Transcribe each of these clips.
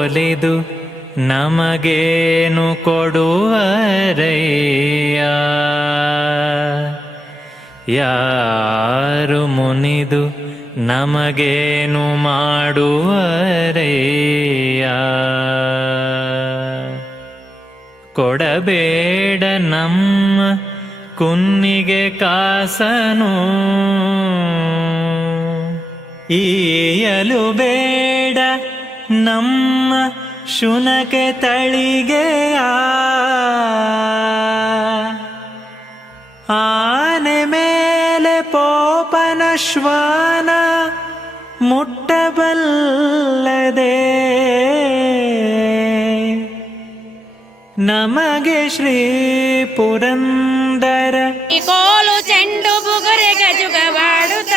ಒಲಿದು ನಮಗೇನು ಕೊಡುವರಯ್ಯ. ಯಾರು ಮುನಿದು ನಮಗೇನು ಮಾಡುವರಯ್ಯ. ಕೊಡಬೇಡ ನಮ್ಮ ಕುನ್ನಿಗೆ ಕಾಸನು, ಈಯಲು ಬೇಡ ನಮ್ಮ ಶುನಕೆ ತಳಿಗೆಯ. ಆನೆ ಮೇಲೆ ಪೋಪನ ಶ್ವಾನ ಮುಟ್ಟಬಲ್ಲದೆ, ನಮಗೆ ಶ್ರೀ ಪುರಂದರ ಕೋಲು ಚೆಂಡು ಬುಗುರೆ ಗಜುಗವಾಡುತ್ತ,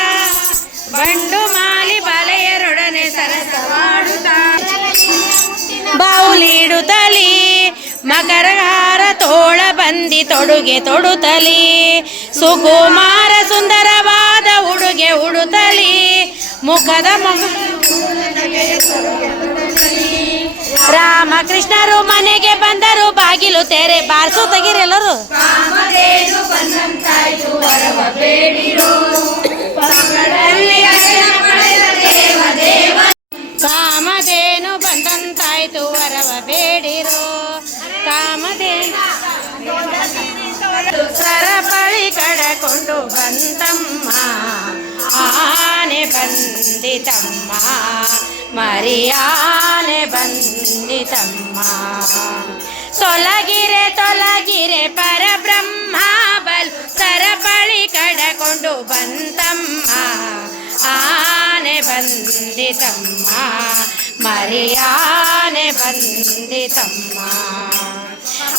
ಬಂಡು ಮಾಲಿ ಬಲೆಯರೊಡನೆ ಸರಸವಾಡುತ್ತ, ಬಾವುಲಿಡುತ್ತಲಿ ಮಕರಹಾರ ತೋಳ ಬಂದಿ ತೊಡುಗೆ ತೊಡುತ್ತಲಿ, ಸುಕುಮಾರ ಸುಂದರವಾದ ಉಡುಗೆ ಉಡುತ್ತಲಿ, ಮುಖದ ರಾಮಕೃಷ್ಣರು ಮನೆಗೆ ಬಂದರು, ಬಾಗಿಲು ತೆರೆ ಬಾರಿಸು ತೆಗಿರೆಲ್ಲರು. ಕಾಮಧೇನು ಬಂದಂತಾಯ್ತು ವರವ ಬೇಡಿರೋ, ಕಾಮಧೇನು ಸರಪಳಿ ಕಡಕೊಂಡು ಬಂತಮ್ಮ, ಆನೆ ಬಂದಿತಮ್ಮ, ಮರಿಯಾನೆ ಬಂದಿತಮ್ಮ. ತೊಲಗಿರೆ ತೊಲಗಿರೆ ಪರಬ್ರಹ್ಮ ಬಲ್ ಸರಪಳಿ ಕಡಕೊಂಡು ಬಂತಮ್ಮ, ಆನೆ ಬಂದಿತಮ್ಮ, ಮರಿಯಾನೆ ಬಂದಿತಮ್ಮ.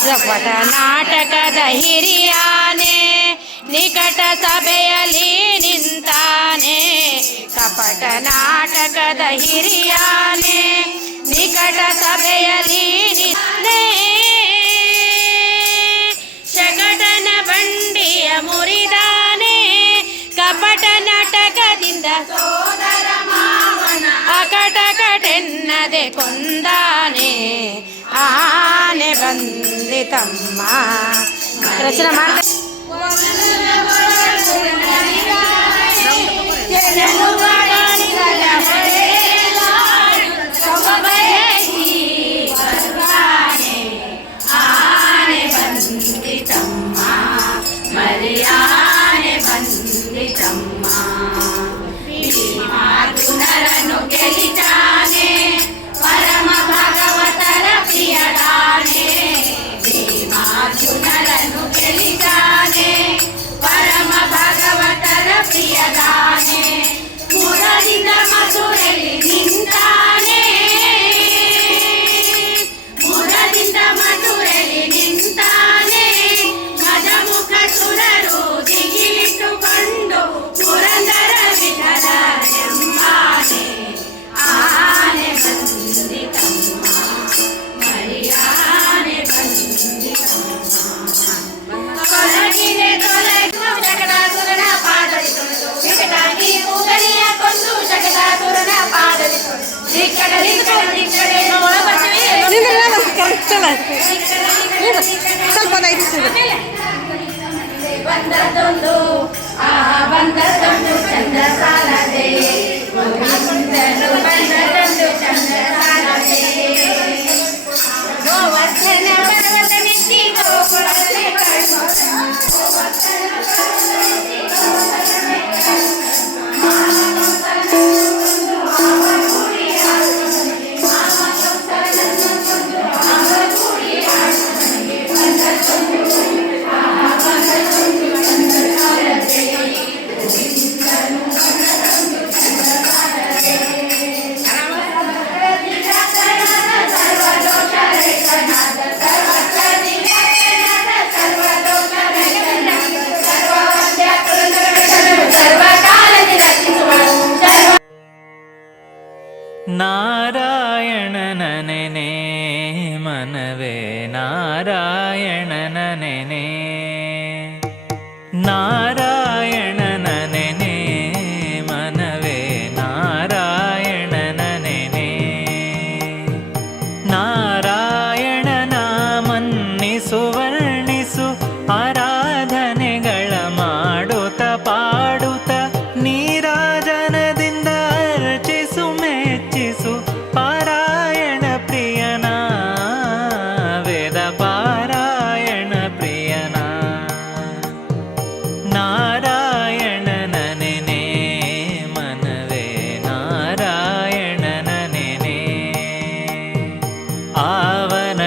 ಕಪಟ ನಾಟಕದ ಹಿರಿಯಾನೆ ನಿಕಟ ಸಭೆಯಲ್ಲಿ ನಿಂತಾನೆ, ಕಪಟ ನಾಟಕದ ಹಿರಿಯಾನೆ ನಿಕಟ ಸಭೆಯಲ್ಲಿ ನಿಂತಾನೆ. ಶಕಟನ ಬಂಡಿಯ ಮುರಿದಾನೆ, ಕಪಟ ನಾಟಕದಿಂದ ಸೋದರ ಮಾವನ ಅಕಟಕಟೆನ್ನದೆ ಕೊಂದಾನೆ, ಆನೆ ಬಂದಿತಮ್ಮ. ರಚನೆ ಮಾಡ್ತಾರೆ. ಆನೆ ಬಂದಿತಮ್ಮ, ಮರಿಯಾನೆ ಬಂದಿತಮ್ಮ. ಭೀಮಾರ್ಜುನರನ್ನು ಗೆಲಿತಾನೆ, ಪರಮ ಭಾಗವತರ ಪ್ರಿಯದಾನೆ. ಭೀಮಾರ್ಜುನರನ್ನು ಗೆಲಿತಾನೆ, ಪರಮ ಭಾಗವತರ ಪ್ರಿಯದಾನೆ. ಮುರದಿಂದ ಮಧುರೆಯಲ್ಲಿ ನಿಂತಾನೆ, ಮುರದಿಂದ ಮಧುರೆಯಲ್ಲಿ ನಿಂತಾನೆ. ಮದಮುಖ ಸುರರು ದಿಗಿಲಿಟ್ಟುಕೊಂಡು ಪುರಂದರ ವಿಠಲ ಎಂಬಾನೆ, ಆನೆ ಬಂದಿತಮ್ಮ, ಮರಿಯಾನೆ ಬಂದಿತಮ್ಮ. ತೊಲಗಿರೆ ತೊಲಗು ಜಗದಾಸುರನ ಪಾದದಿ ತೊಳೆದು, ವಿಕಟಾಗಿ ಕೂದಲಿಯ ಕೊಂದು ಜಗದಾಸುರನ ಪಾದದಿ ತೊಳೆದು, ದಿಕ್ಕಡೆ ದಿಕ್ಕಡೆ ದಿಕ್ಕಡೆ ನೋಳ ಬಸವೆ ಬಂದದ್ದೊಂದು ಬಂದದ್ದೊಂದು ಚಂದ ಸಾಲದೆ, ಬಂದದ್ದೊಂದು ಚಂದ ಸಾಲದೆ. ಗೋವರ್ಧನ ಪರ್ವತ ನೆತ್ತಿ ಗೋಕುಲದಲ್ಲಿ ನಾರಾಯಣನ ನೆನೆ ಮನವೇ ನಾರಾಯಣನ ನೆನೆ, ನಾರಾಯಣನ ನೆನೆ ಮನವೇ ನಾರಾಯಣನ ನೆನೆ.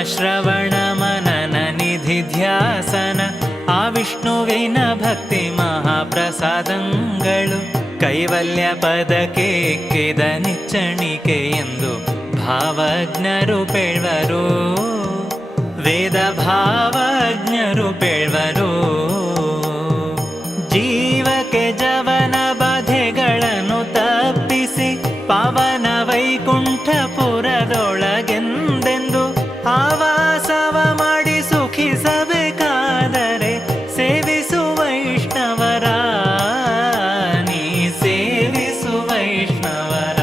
ಶ್ರವಣ ಮನನ ನಿಧಿ ಧ್ಯಾಸನ ಆ ವಿಷ್ಣುವಿನ ಭಕ್ತಿ ಮಹಾಪ್ರಸಾದಂಗಳು ಕೈವಲ್ಯ ಪದಕ್ಕೆ ಎಕ್ಕಿದ ನಿಚ್ಚಣಿಕೆ ಎಂದು ಭಾವಜ್ಞರು ಪೇಳ್ವರು ವೇದ ಭಾವಜ್ಞರು ಪೇಳ್ವರು ಜೀವಕ್ಕೆ ಜವನ ಬಾಧೆಗಳನ್ನು ತಪ್ಪಿಸಿ ಪಾವನ ವೈಕುಂಠಪುರದೊಳಗೆಂದೆಂದು ಆವಾಸವ ಮಾಡಿ ಸುಖಿಸಬೇಕಾದರೆ ಸೇವಿಸು ವೈಷ್ಣವರ ನೀ ಸೇವಿಸು ವೈಷ್ಣವರ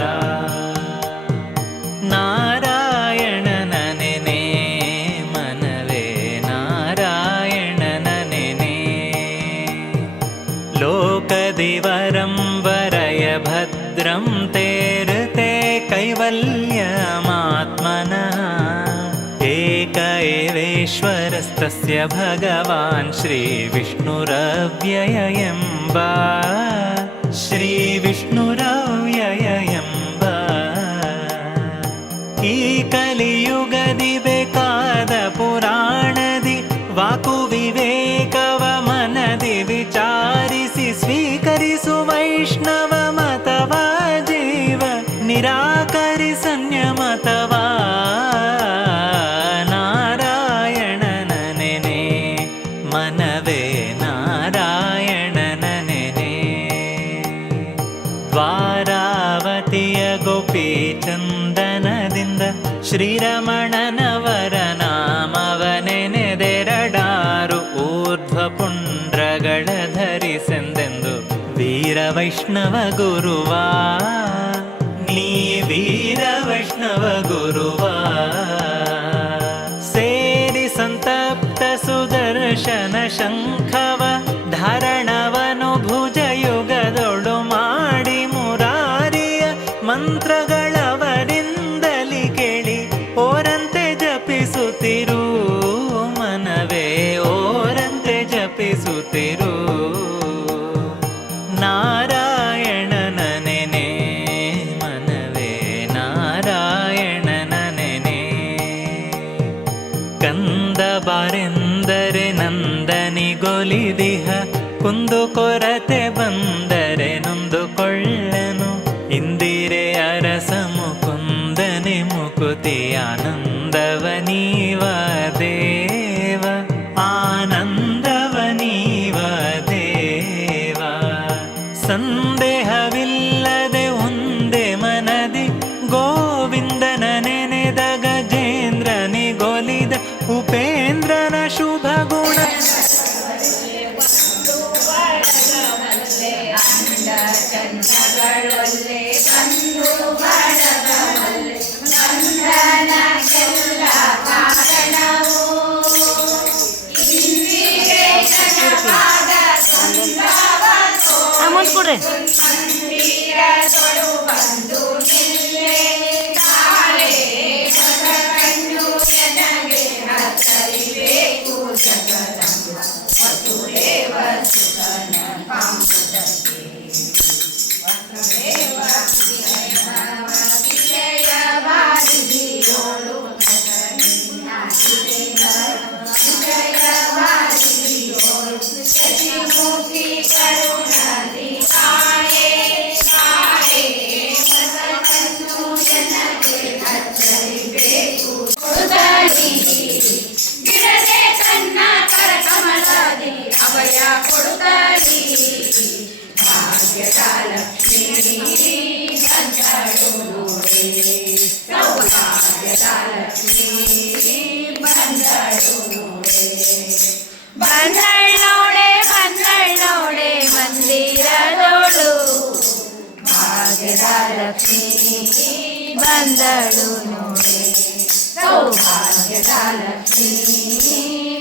ನಾರಾಯಣನ ನೆನೆ ಮನವೇ ನಾರಾಯಣನ ನೆನೆ ಲೋಕದಿವರಂ ವರಯ ಭದ್ರಂ ತೇರತೆ ಕೈವಲ್ಯಮಾತ್ಮನಃ ಏಕ ಏವೇಶ್ವರಸ್ತಸ್ಯ ಭಗವಾನ್ ಶ್ರೀ ವಿಷ್ಣುರವ್ಯಯ ಎಂಬ ಶ್ರೀ ವಿಷ್ಣುರವ್ಯಯ ಎಂಬ ಈ ಕಲಿಯುಗದಿ ಬೇಕಾದ ಪುರಾಣದಿ ವಾಕು ವಿವೇಕವ ಮನದಿ ವಿಚಾರಿಸಿ ಸ್ವೀಕರಿಸು ವೈಷ್ಣವ ಮತವ ಜೀವ ನಿರಾಕರಿಸನ್ಯ ಮತವ ನಾರಾಯಣನ ನೆನೆ ಮನವೇ ನಾರಾಯಣನ ನೆನೆ ದ್ವಾರಾವತಿಯ ಗೋಪಿ ಚಂದನದಿಂದ ಶ್ರೀರಮಣನವರ ನಾಮವನೆನೆದೆರಡಾರು ಊರ್ಧ್ವ ಪುಂಡ್ರಗಳ ಧರಿಸೆಂದೆಂದು ವೀರ ವೈಷ್ಣವ ಗುರುವ ನೀ ವೀರ ವೈಷ್ಣವ ಗುರುವ ಸೇರಿ ಸಂತಪ್ತ ಸುದರ್ಶನ ಶಂಖವ ಧಾರಣವನು ಭುಜಯುಗದೊಳು ಮಾಡಿ ಮುರಾರಿಯ ಮಂತ್ರಗಳವರಿಂದಲಿ ಕೇಳಿ ಓರಂತೆ ಜಪಿಸುತ್ತಿರು ಮನವೇ ಓರಂತೆ ಜಪಿಸುತ್ತಿರು ನಾರಾಯಣನ ನೆನೆ ಮನವೇ ನಾರಾಯಣನ ನೆನೆ ಕಂದ ಬಾರೆಂದರೆ ನಂದನಿಗೊಲಿದಿಹ ಕುಂದು ಕೊರತೆ ಬಂದರೆ ನೊಂದುಕೊಳ್ಳನು ಇಂದಿರೆ ಅರಸ ಮುಕುಂದನೆ ಮುಕುತಿ ಆನಂದವನೀವ ದೇವ ಆನಂದವನೀವ ದೇವ ಸಂದೇಹವಿಲ್ಲದೆ ಒಂದೇ ಮನದಿ ಗೋವಿಂದನ ನೆನೆದ ಗಜೇಂದ್ರನಿಗೊಲಿದ ಉಪೇಂದ್ರನ ಶುಭ ಗುಣ ಕೊಡ್ರಿ ಬಿಡದೆ ತನ್ನ ಕರಕಮಲದಿ ಅಭಯ ಕೊಡುತ್ತಾಡಿ ಭಾಗ್ಯದ ಲಕ್ಷ್ಮೀ ಬಂದಳು ನೋಡೆ ಸೌಭಾಗ್ಯದ ಲಕ್ಷ್ಮೀ ಬಂದಳು ನೋಡೆ ಬಂದಳೋಡೆ ಬಂದಳೋಡೆ ಮಂದಿರದೋಳು ಭಾಗ್ಯದ ಲಕ್ಷ್ಮೀ ಬಂದಳು ನೋಡೆ ಸೌಭಾಗ್ಯದ ಲಕ್ಷ್ಮೀ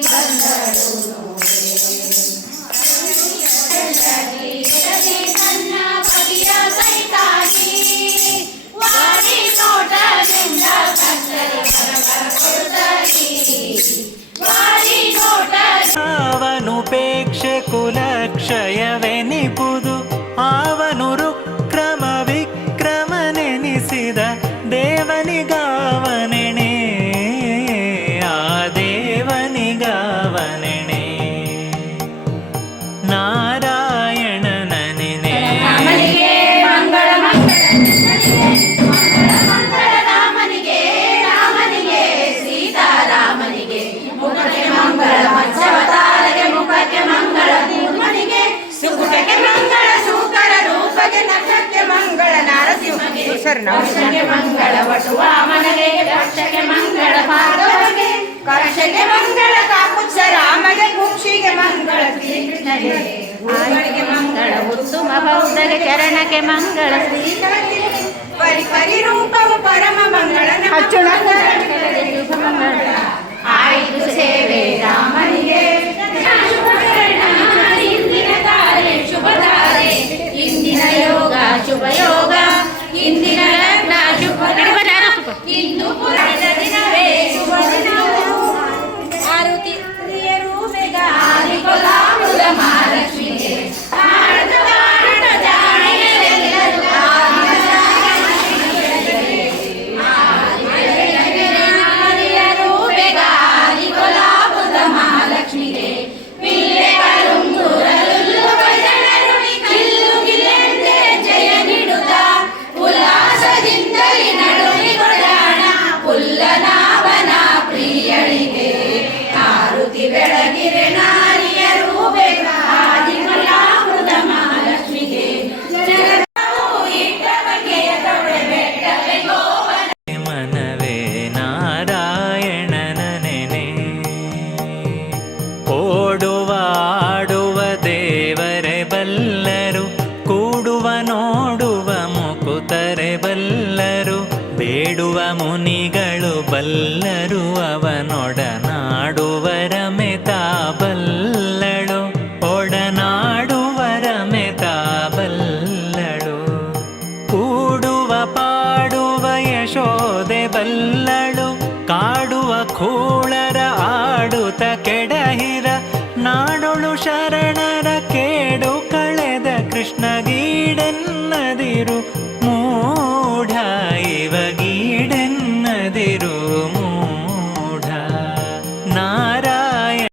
ಬಂದಳು ನೋಡೆ ತನ್ನ ಪತಿಯ ಸಹಿತಾಗಿ ವಾರಿ ನೋಟದಿಂದ ಕತ್ತರಿ ಕೊಡುತ್ತಾಗಿ ವಾರಿ ನೋಟ ಅವನುಪೇಕ್ಷೆ ಕುಲಕ್ಷಯವೆನಿಪುದು ಅವನು ರುಕ್ರಮ ವಿಕ್ರಮನೆನಿಸಿದ ದೇವನಿಗಾವನೆಣೆ ನೆನೆ ನಾರಾಯಣನ ನೆನೆ ರಾಮನಿಗೆ ಮಂಗಳ ಮಂಗಳ ರಾಮನಿಗೆ ರಾಮನಿಗೆ ಸೀತಾರಾಮನಿಗೆ ಮುಖಕ್ಕೆ ಮಂಗಳ ಮತ್ಸ್ಯವತಾರಗೆ ಮುಖಕ್ಕೆ ಮಂಗಳ ಕೂರ್ಮನಿಗೆ ಸುಕುಟಕ್ಕೆ ಮಂಗಳ ಸೂಕರ ರೂಪಗೆ ನಖಕ್ಕೆ ಮಂಗಳ ನಾರಸಿಂಹಗೆ ವರ್ಷಕ್ಕೆ ಮಂಗಳ ವಟುವಾಮನಗೆ ಪಕ್ಷಕ್ಕೆ ಮಂಗಳ ಭಾಗವಗೆ ಕರ್ಷಗೆ ಮಂಗಳ ಕಾಕುತ್ಸ ರಾಮಗೆ ಕುಕ್ಷಿಗೆ ಮಂಗಳ ಶ್ರೀಕೃಷ್ಣಗೆ ಗುರುಗಳಿಗೆ ಮಂಗಳ ಉತ್ತಮ ಬೌದ್ಧಗೆ ಚರಣಕ್ಕೆ ಮಂಗಳ ಶ್ರೀಕರಕ್ಕೆ ಪರಿ ಪರಿರೂಪವು ಪರಮ ಮಂಗಳ ಅಚ್ಚುಣ ಶುಭ ಮಂಗಳ ಆಯಿತು ಸೇವೆ ರಾಮನಿಗೆ ಇಂದಿನ ತಾರೆ ಶುಭ ತಾರೆ ಇಂದಿನ ಯೋಗ ಶುಭ ಯೋಗ ಇಂದಿನ ಲಗ್ನ ಶುಭ ಇಂದು ಪುರಾಣ ದಿನವೇ ಶುಭ ದಿನವು ಆರು ತಿಥಿಯರು ಬೇಗ ಆದಿಕೊಲಾಮೃತ ಮಹಾಲಕ್ಷ್ಮಿಗೆ ಆನಂದ ಕಾರಣ ಜಾಣಿಯರೆಲ್ಲರೂ ಆದಿಯರು ಬೇಗ ಆದಿಕೊಲಾಮೃತ ಮಹಾಲಕ್ಷ್ಮಿಗೆ ಪಿಲ್ಲೆ ಕರುಂಗುರಲು ಭಜನರು ಕಿಲ್ಲು ಗಿಲ್ಲೆಂದೇ ಜಯ ನೀಡುತ್ತಾ ಉಲ್ಲಾಸದಿಂದಲೇ ನಡುವಿಗೊಡಾಣ ಪುಲ್ಲನಾಭನ ಪ್ರಿಯಳಿಗೆ ಆರುತಿ ಬೆಳಗಿರೆ ನಾರಿಯರು ಬೇಗ ಆದಿಕೊಲಾಮೃತ ಮಹಾಲಕ್ಷ್ಮಿಗೆ ಇಟ್ಟ ಬಗೆಯ ಕವಡೆ ಬೆಟ್ಟಕ್ಕೆ ಗೋವನ ಮನವೇ ನಾರಾಯಣನ ನೆನೆ ಓಡುವ ಆಡುವ ದೇವರೇ ಬಲ್ಲರು ಕೂಡುವ ನೋಡುವ ಮುಕುತರೆ ಬಲ್ಲರು ಬೇಡುವ ಮುನಿಗಳು ಬಲ್ಲರು ಅವನೊಡನಾಡುವರ ಮೆತಾ ಬಲ್ಲಳು ಒಡನಾಡುವರ ಮೆತಾ ಬಲ್ಲಳು ಕೂಡುವ ಪಾಡುವ ಯಶೋದೆ ಬಲ್ಲಳು ಕಾಡುವ ಕೂಳರ ಆಡುತ್ತ ಕೆಡಹಿರ ನಾಡೊಳು ಶರಣರ ಕೇಡು ಕಳೆದ ಕೃಷ್ಣಗೀಡೆನ್ನದಿರು ಮೂಢ ಇವಗೀಡೆನ್ನದಿರು